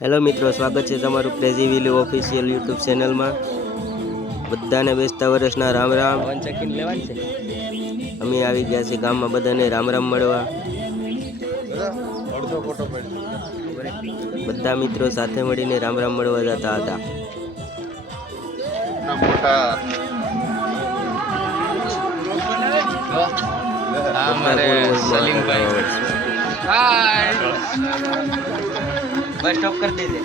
Hello મિત્રો, સ્વાગત છે તમારું ક્રેઝી વિલી ઓફિશિયલ યુટ્યુબ ચેનલમાં। બધાને બેસતા વર્ષના રામ રામ। અમે આવી ગયા છીએ ગામમાં બધાને રામ રામ મળવા। બધા મિત્રો સાથે મળીને રામ રામ મળવા જતા હતા। बस स्टॉप कर दीजिए।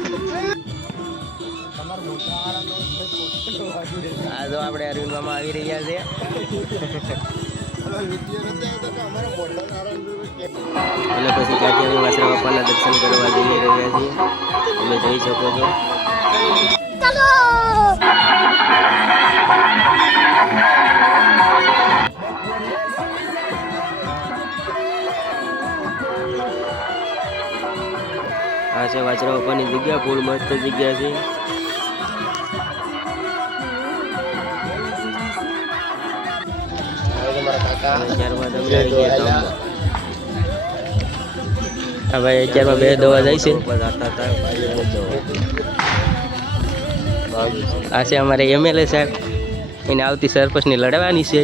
आज આપણે અરવિંદ મામા આવી રહ્યા છે અને પછી ત્યાંથી અમે વાસરા બાપાના દર્શન કરવા જઈ રહ્યા છીએ। તમે જોઈ શકો છો। આ છે વાસરા બાપાની જગ્યા, ફૂલ મસ્ત જગ્યા છે। ત્યારબાદ અમે આવી ગયા ગામમાં। હવે અત્યારમાં બે દવા જાય છે। આ છે અમારે એમએલએ સાહેબ, એને આવતી સરપંચની લડવાની છે।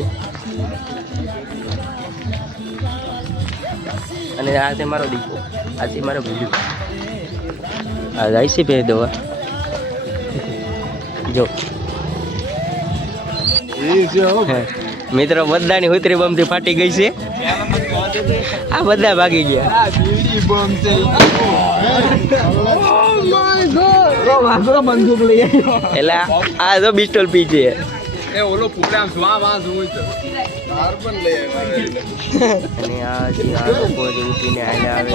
અને આ છે મારો દીકરો, આ છે મારો ભીડું। આ જાય છે બે દવા જો મિત્રો, બધાની હુતરી બમથી ફાટી ગઈ છે। આ બધા ભાગી ગયા। એટલે આ જો પિસ્ટોલ પી છે। અને આ જે આ લોકો જે ઉઠીને આવ્યા આવે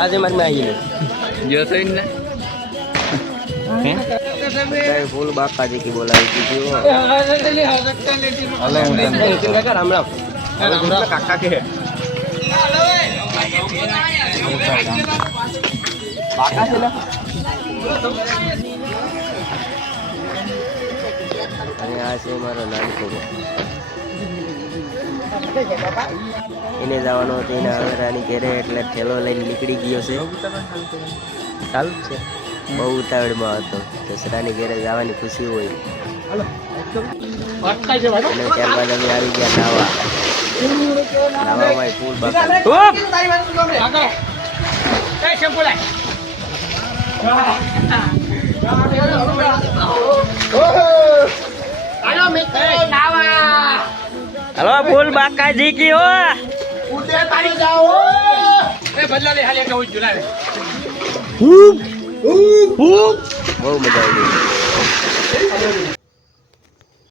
આજે મારી માહી ફૂલ બાપાજી की बोलाई थी राम राम काका के અને આ છે મારો નાનકો, એને જવાનો હતો એના રાની ઘેરે, એટલે ઠેલો લઈને નીકળી ગયો છે। ચાલુ છે, બહુ ઉતાવળમાં હતો, દસરાની ઘેરે જવાની ખુશી હોય। અને ત્યારબાદ અમે આવી ગયા નાવા। નાવામાં ફૂલ બાકા हेलो फूल बाका जी की हो उठे तारी जाओ ए बदला ले हाले का उजला रे बहुत मजा आई।